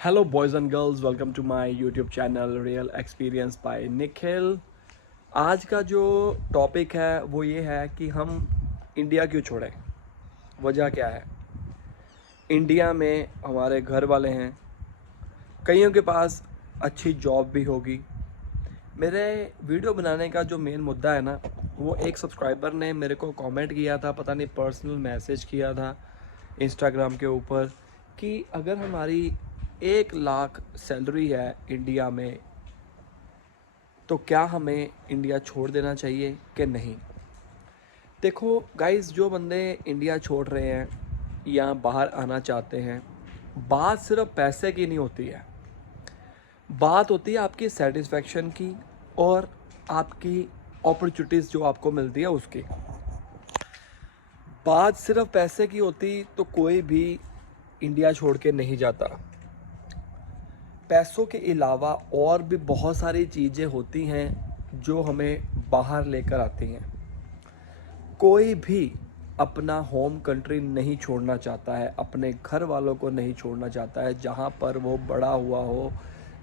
Hello boys and girls, welcome to my YouTube channel real experience by Nikhil. आज का जो topic है वो ये है कि हम इंडिया क्यों छोड़ें। वजह क्या है? इंडिया में हमारे घर वाले हैं, कईयों के पास अच्छी जॉब भी होगी। मेरे वीडियो बनाने का जो मेन मुद्दा है ना, वो एक सब्सक्राइबर ने मेरे को कमेंट किया था, पता नहीं पर्सनल मैसेज किया था इंस्टाग्राम के ऊपर कि अगर हमारी 1 लाख सैलरी है इंडिया में तो क्या हमें इंडिया छोड़ देना चाहिए कि नहीं। देखो गाइस, जो बंदे इंडिया छोड़ रहे हैं या बाहर आना चाहते हैं, बात सिर्फ पैसे की नहीं होती है, बात होती है आपकी सेटिस्फेक्शन की और आपकी अपॉर्चुनिटीज़ जो आपको मिलती है उसकी। बात सिर्फ पैसे की होती तो कोई भी इंडिया छोड़ के नहीं जाता। पैसों के अलावा और भी बहुत सारी चीज़ें होती हैं जो हमें बाहर लेकर आती हैं। कोई भी अपना होम कंट्री नहीं छोड़ना चाहता है, अपने घर वालों को नहीं छोड़ना चाहता है, जहाँ पर वो बड़ा हुआ हो,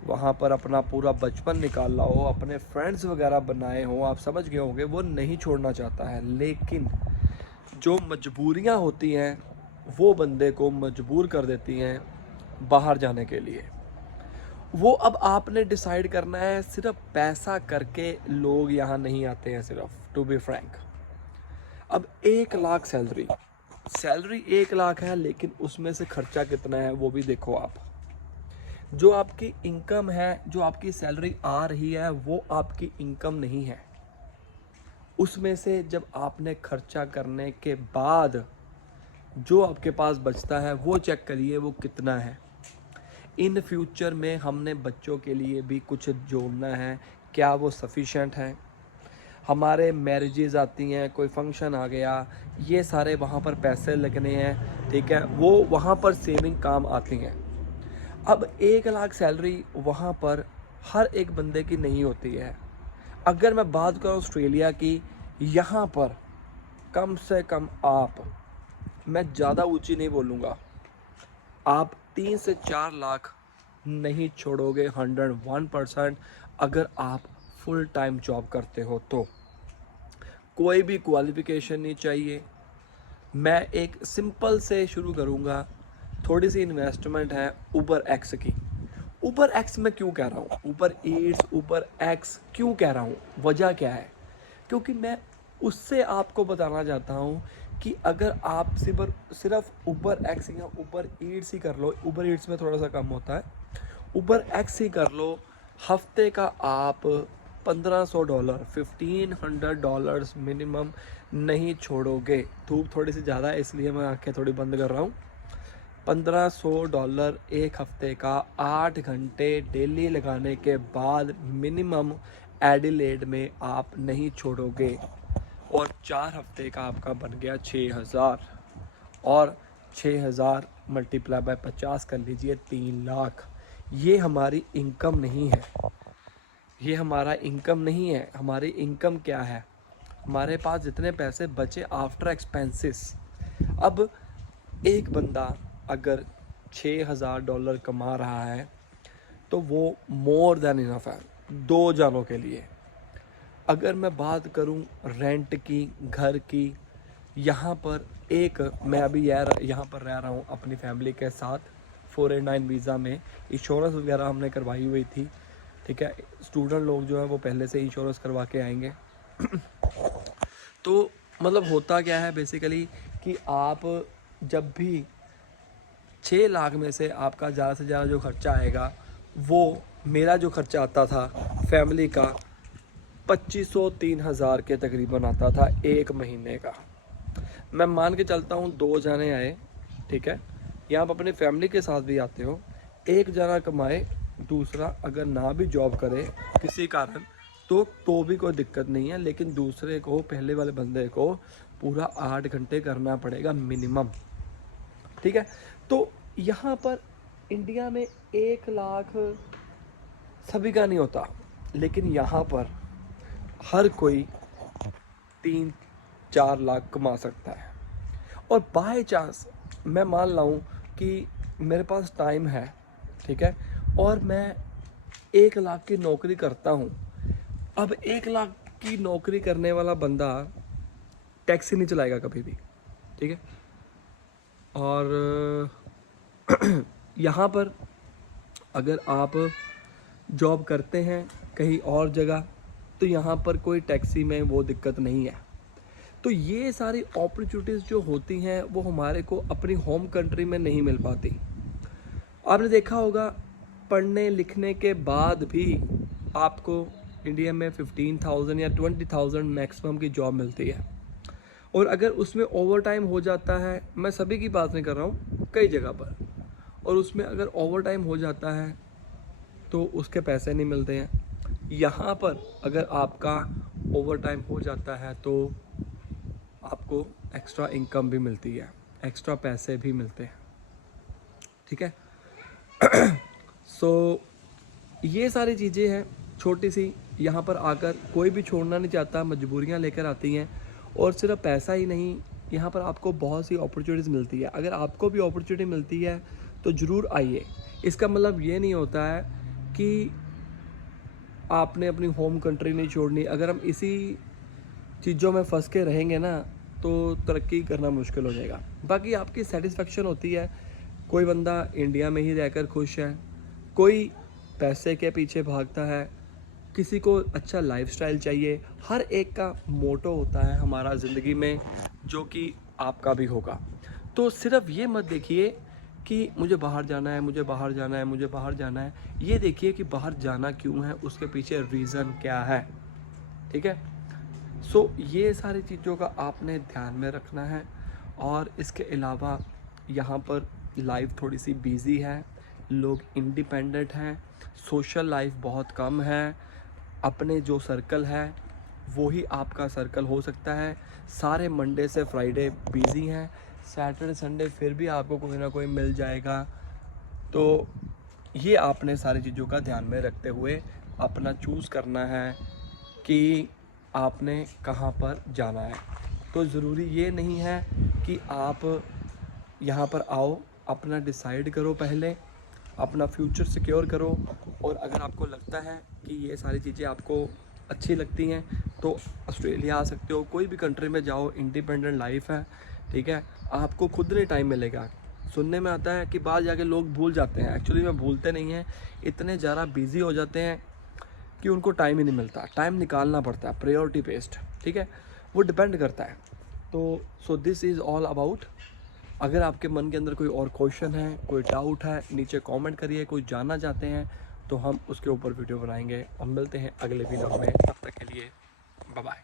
वहाँ पर अपना पूरा बचपन निकाला हो, अपने फ्रेंड्स वगैरह बनाए हों, आप समझ गए होंगे, वो नहीं छोड़ना चाहता है। लेकिन जो मजबूरियाँ होती हैं वो बंदे को मजबूर कर देती हैं बाहर जाने के लिए। वो अब आपने डिसाइड करना है। सिर्फ पैसा करके लोग यहाँ नहीं आते हैं, सिर्फ टू बी फ्रैंक। अब 1 लाख सैलरी, सैलरी 1 लाख है, लेकिन उसमें से खर्चा कितना है वो भी देखो आप। जो आपकी इनकम है, जो आपकी सैलरी आ रही है, वो आपकी इनकम नहीं है। उसमें से जब आपने खर्चा करने के बाद जो आपके पास बचता है वो चेक करिए वो कितना है। इन फ्यूचर में हमने बच्चों के लिए भी कुछ जोड़ना है, क्या वो सफिशेंट है? हमारे मैरिजेज आती हैं, कोई फंक्शन आ गया, ये सारे वहाँ पर पैसे लगने हैं, ठीक है, वो वहाँ पर सेविंग काम आती हैं। अब 1 लाख सैलरी वहाँ पर हर एक बंदे की नहीं होती है। अगर मैं बात करूँ ऑस्ट्रेलिया की, यहाँ पर कम से कम आप, मैं ज़्यादा ऊंची नहीं बोलूँगा, आप 3 से 4 लाख नहीं छोड़ोगे 101%। अगर आप फुल टाइम जॉब करते हो तो कोई भी क्वालिफिकेशन नहीं चाहिए। मैं एक सिंपल से शुरू करूँगा। थोड़ी सी इन्वेस्टमेंट है ऊबर एक्स की। ऊबर एक्स मैं क्यों कह रहा हूँ, ऊबर ईट्स, ऊबर एक्स क्यों कह रहा हूँ, वजह क्या है? क्योंकि मैं उससे आपको बताना चाहता हूँ कि अगर आप सिर्फ ऊबर एक्स या ऊबर ईट्स ही कर लो, ऊबर ईट्स में थोड़ा सा कम होता है, ऊबर एक्स ही कर लो, हफ्ते का आप $1500, $1500 मिनिमम नहीं छोड़ोगे। धूप थोड़ी सी ज़्यादा है इसलिए मैं आंखें थोड़ी बंद कर रहा हूँ। $1500 एक हफ्ते का, 8 घंटे डेली लगाने के बाद मिनिमम एडिलेड में आप नहीं छोड़ोगे, और 4 हफ्ते का आपका बन गया 6000, और 6000 मल्टीप्लाई बाय 50 कर लीजिए, 3 लाख। ये हमारी इनकम नहीं है, ये हमारा इनकम नहीं है। हमारी इनकम क्या है? हमारे पास जितने पैसे बचे आफ्टर एक्सपेंसेस। अब एक बंदा अगर $6000 कमा रहा है तो वो मोर देन इनफ है 2 जानों के लिए। अगर मैं बात करूं रेंट की, घर की, यहाँ पर मैं अभी यहाँ पर रह रहा हूँ अपनी फैमिली के साथ 489 वीज़ा में। इंश्योरेंस वगैरह हमने करवाई हुई थी, ठीक है। स्टूडेंट लोग जो है वो पहले से इंश्योरेंस करवा के आएंगे। तो मतलब होता क्या है बेसिकली कि आप जब भी 6 लाख में से आपका ज़्यादा से ज़्यादा जो खर्चा आएगा, वो मेरा जो खर्चा आता था फैमिली का 2500-3000 के तकरीबन आता था एक महीने का। मैं मान के चलता हूँ 2 जाने आए, ठीक है, या आप अपनी फैमिली के साथ भी आते हो, एक जना कमाए, दूसरा अगर ना भी जॉब करे किसी कारण तो भी कोई दिक्कत नहीं है, लेकिन दूसरे को, पहले वाले बंदे को पूरा 8 घंटे करना पड़ेगा मिनिमम, ठीक है। तो यहाँ पर इंडिया में 1 लाख सभी का नहीं होता, लेकिन यहाँ पर हर कोई 3-4 लाख कमा सकता है। और बाय चांस मैं मान लाऊं कि मेरे पास टाइम है, ठीक है, और मैं 1 लाख की नौकरी करता हूँ। अब 1 लाख की नौकरी करने वाला बंदा टैक्सी नहीं चलाएगा कभी भी, ठीक है। और यहाँ पर अगर आप जॉब करते हैं कहीं और जगह, तो यहाँ पर कोई टैक्सी में वो दिक्कत नहीं है। तो ये सारी अपॉर्चुनिटीज़ जो होती हैं वो हमारे को अपनी होम कंट्री में नहीं मिल पाती। आपने देखा होगा, पढ़ने लिखने के बाद भी आपको इंडिया में 15,000 या 20,000 मैक्सिमम की जॉब मिलती है, और अगर उसमें ओवर टाइम हो जाता है, मैं सभी की बात नहीं कर रहा हूँ, कई जगह पर, और उसमें अगर ओवर टाइम हो जाता है तो उसके पैसे नहीं मिलते हैं। यहाँ पर अगर आपका ओवर टाइम हो जाता है तो आपको एक्स्ट्रा इनकम भी मिलती है, एक्स्ट्रा पैसे भी मिलते हैं, ठीक है। सो ये सारी चीज़ें हैं छोटी सी, यहाँ पर आकर कोई भी छोड़ना नहीं चाहता, मजबूरियाँ लेकर आती हैं। और सिर्फ पैसा ही नहीं, यहाँ पर आपको बहुत सी अपॉर्चुनिटीज़ मिलती है। अगर आपको भी अपॉर्चुनिटी मिलती है तो ज़रूर आइए। इसका मतलब ये नहीं होता है कि आपने अपनी होम कंट्री नहीं छोड़नी। अगर हम इसी चीज़ों में फंस के रहेंगे ना तो तरक्की करना मुश्किल हो जाएगा। बाकी आपकी सेटिस्फेक्शन होती है, कोई बंदा इंडिया में ही रहकर खुश है, कोई पैसे के पीछे भागता है, किसी को अच्छा लाइफस्टाइल चाहिए। हर एक का मोटो होता है हमारा ज़िंदगी में, जो कि आपका भी होगा। तो सिर्फ ये मत देखिए कि मुझे बाहर जाना है, मुझे बाहर जाना है, मुझे बाहर जाना है। ये देखिए कि बाहर जाना क्यों है, उसके पीछे रीज़न क्या है, ठीक है। सो ये सारी चीज़ों का आपने ध्यान में रखना है। और इसके अलावा यहाँ पर लाइफ थोड़ी सी बिज़ी है, लोग इंडिपेंडेंट हैं, सोशल लाइफ बहुत कम है, अपने जो सर्कल है वो ही आपका सर्कल हो सकता है। सारे मंडे से फ्राइडे बिज़ी हैं, सैटरडे संडे फिर भी आपको कोई ना कोई मिल जाएगा। तो ये आपने सारी चीज़ों का ध्यान में रखते हुए अपना चूज़ करना है कि आपने कहाँ पर जाना है। तो ज़रूरी ये नहीं है कि आप यहाँ पर आओ, अपना डिसाइड करो, पहले अपना फ्यूचर सिक्योर करो। और अगर आपको लगता है कि ये सारी चीज़ें आपको अच्छी लगती हैं तो ऑस्ट्रेलिया आ सकते हो, कोई भी कंट्री में जाओ, इंडिपेंडेंट लाइफ है, ठीक है। आपको खुद नहीं टाइम मिलेगा। सुनने में आता है कि बाहर जाके लोग भूल जाते हैं, एक्चुअली में भूलते नहीं हैं, इतने ज़्यादा बिज़ी हो जाते हैं कि उनको टाइम ही नहीं मिलता। टाइम निकालना पड़ता है, प्रायोरिटी बेस्ड, ठीक है, वो डिपेंड करता है। तो so this is all about. अगर आपके मन के अंदर कोई और क्वेश्चन है, कोई डाउट है, नीचे कमेंट करिए। कोई जानना चाहते हैं तो हम उसके ऊपर वीडियो बनाएंगे। और मिलते हैं अगले वीडियो में, तब तक के लिए बाय बाय।